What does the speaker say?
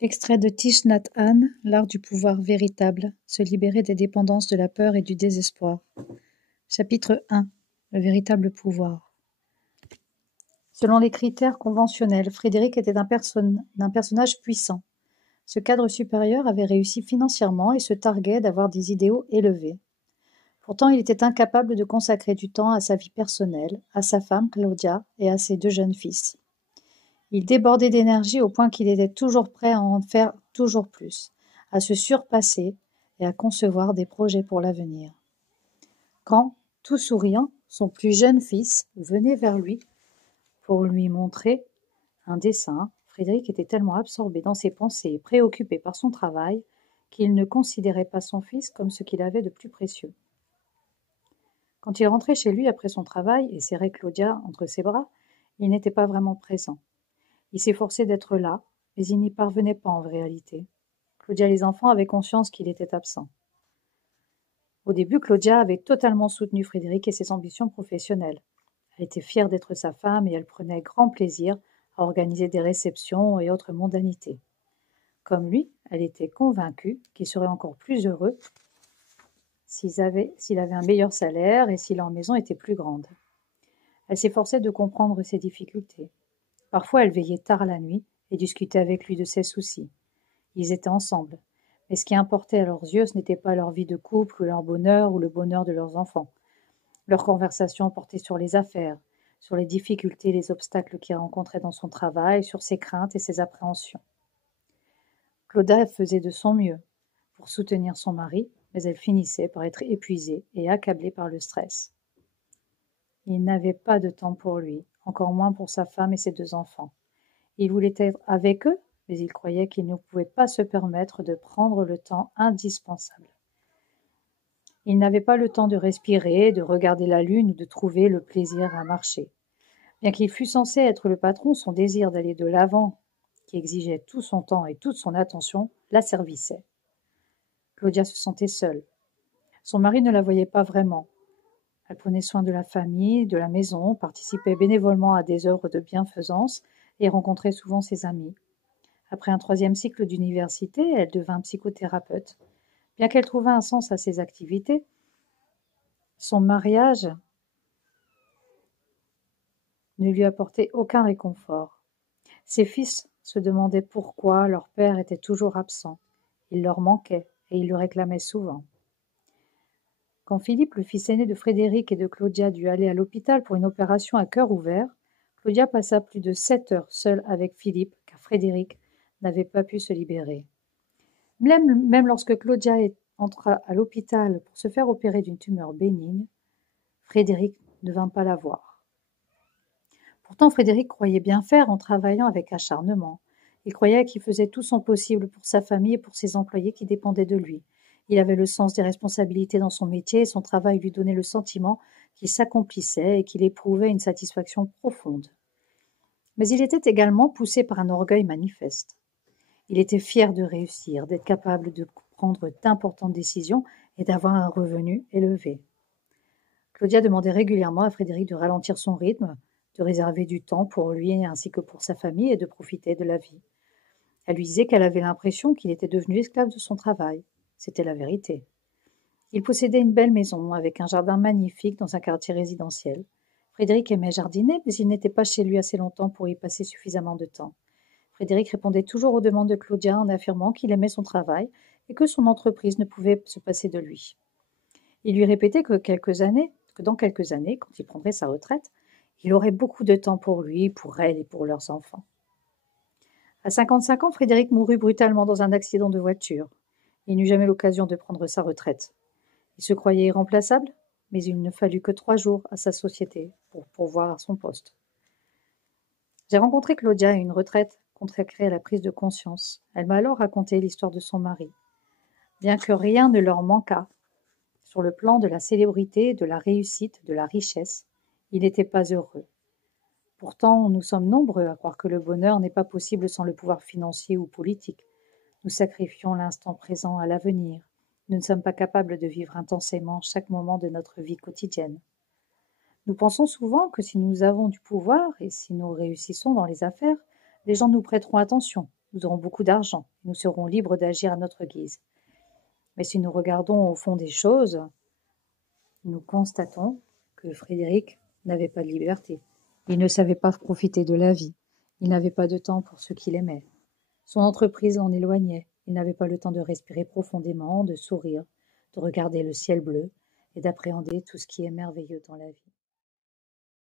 Extrait de Thich Nhat Hanh, L'art du pouvoir véritable, se libérer des dépendances de la peur et du désespoir. Chapitre 1. Le véritable pouvoir. Selon les critères conventionnels, Frédéric était d'un personnage puissant. Ce cadre supérieur avait réussi financièrement et se targuait d'avoir des idéaux élevés. Pourtant, il était incapable de consacrer du temps à sa vie personnelle, à sa femme Claudia et à ses 2 jeunes fils. Il débordait d'énergie au point qu'il était toujours prêt à en faire toujours plus, à se surpasser et à concevoir des projets pour l'avenir. Quand, tout souriant, son plus jeune fils venait vers lui pour lui montrer un dessin, Frédéric était tellement absorbé dans ses pensées et préoccupé par son travail qu'il ne considérait pas son fils comme ce qu'il avait de plus précieux. Quand il rentrait chez lui après son travail et serrait Claudia entre ses bras, il n'était pas vraiment présent. Il s'efforçait d'être là, mais il n'y parvenait pas en réalité. Claudia et les enfants avaient conscience qu'il était absent. Au début, Claudia avait totalement soutenu Frédéric et ses ambitions professionnelles. Elle était fière d'être sa femme et elle prenait grand plaisir à organiser des réceptions et autres mondanités. Comme lui, elle était convaincue qu'il serait encore plus heureux s'il avait un meilleur salaire et si leur maison était plus grande. Elle s'efforçait de comprendre ses difficultés. Parfois, elle veillait tard la nuit et discutait avec lui de ses soucis. Ils étaient ensemble. Mais ce qui importait à leurs yeux, ce n'était pas leur vie de couple ou leur bonheur ou le bonheur de leurs enfants. Leur conversation portait sur les affaires, sur les difficultés et les obstacles qu'il rencontrait dans son travail, sur ses craintes et ses appréhensions. Claudia faisait de son mieux pour soutenir son mari, mais elle finissait par être épuisée et accablée par le stress. Il n'avait pas de temps pour lui, encore moins pour sa femme et ses 2 enfants. Il voulait être avec eux, mais il croyait qu'il ne pouvait pas se permettre de prendre le temps indispensable. Il n'avait pas le temps de respirer, de regarder la lune ou de trouver le plaisir à marcher. Bien qu'il fût censé être le patron, son désir d'aller de l'avant, qui exigeait tout son temps et toute son attention, l'asservissait. Claudia se sentait seule. Son mari ne la voyait pas vraiment. Elle prenait soin de la famille, de la maison, participait bénévolement à des œuvres de bienfaisance et rencontrait souvent ses amis. Après un 3e cycle d'université, elle devint psychothérapeute. Bien qu'elle trouvât un sens à ses activités, son mariage ne lui apportait aucun réconfort. Ses fils se demandaient pourquoi leur père était toujours absent. Il leur manquait et ils le réclamaient souvent. Quand Philippe, le fils aîné de Frédéric et de Claudia, dut aller à l'hôpital pour une opération à cœur ouvert, Claudia passa plus de 7 heures seule avec Philippe, car Frédéric n'avait pas pu se libérer. Même lorsque Claudia entra à l'hôpital pour se faire opérer d'une tumeur bénigne, Frédéric ne vint pas la voir. Pourtant, Frédéric croyait bien faire en travaillant avec acharnement. Il croyait qu'il faisait tout son possible pour sa famille et pour ses employés qui dépendaient de lui. Il avait le sens des responsabilités dans son métier et son travail lui donnait le sentiment qu'il s'accomplissait et qu'il éprouvait une satisfaction profonde. Mais il était également poussé par un orgueil manifeste. Il était fier de réussir, d'être capable de prendre d'importantes décisions et d'avoir un revenu élevé. Claudia demandait régulièrement à Frédéric de ralentir son rythme, de réserver du temps pour lui ainsi que pour sa famille et de profiter de la vie. Elle lui disait qu'elle avait l'impression qu'il était devenu esclave de son travail. C'était la vérité. Il possédait une belle maison avec un jardin magnifique dans un quartier résidentiel. Frédéric aimait jardiner, mais il n'était pas chez lui assez longtemps pour y passer suffisamment de temps. Frédéric répondait toujours aux demandes de Claudia en affirmant qu'il aimait son travail et que son entreprise ne pouvait se passer de lui. Il lui répétait que dans quelques années, quand il prendrait sa retraite, il aurait beaucoup de temps pour lui, pour elle et pour leurs enfants. À 55 ans, Frédéric mourut brutalement dans un accident de voiture. Il n'eut jamais l'occasion de prendre sa retraite. Il se croyait irremplaçable, mais il ne fallut que 3 jours à sa société pour pourvoir à son poste. J'ai rencontré Claudia à une retraite consacrée à la prise de conscience. Elle m'a alors raconté l'histoire de son mari. Bien que rien ne leur manquât, sur le plan de la célébrité, de la réussite, de la richesse, il n'était pas heureux. Pourtant, nous sommes nombreux à croire que le bonheur n'est pas possible sans le pouvoir financier ou politique. Nous sacrifions l'instant présent à l'avenir. Nous ne sommes pas capables de vivre intensément chaque moment de notre vie quotidienne. Nous pensons souvent que si nous avons du pouvoir et si nous réussissons dans les affaires, les gens nous prêteront attention, nous aurons beaucoup d'argent, nous serons libres d'agir à notre guise. Mais si nous regardons au fond des choses, nous constatons que Frédéric n'avait pas de liberté. Il ne savait pas profiter de la vie. Il n'avait pas de temps pour ceux qu'il aimait. Son entreprise l'en éloignait. Il n'avait pas le temps de respirer profondément, de sourire, de regarder le ciel bleu et d'appréhender tout ce qui est merveilleux dans la vie.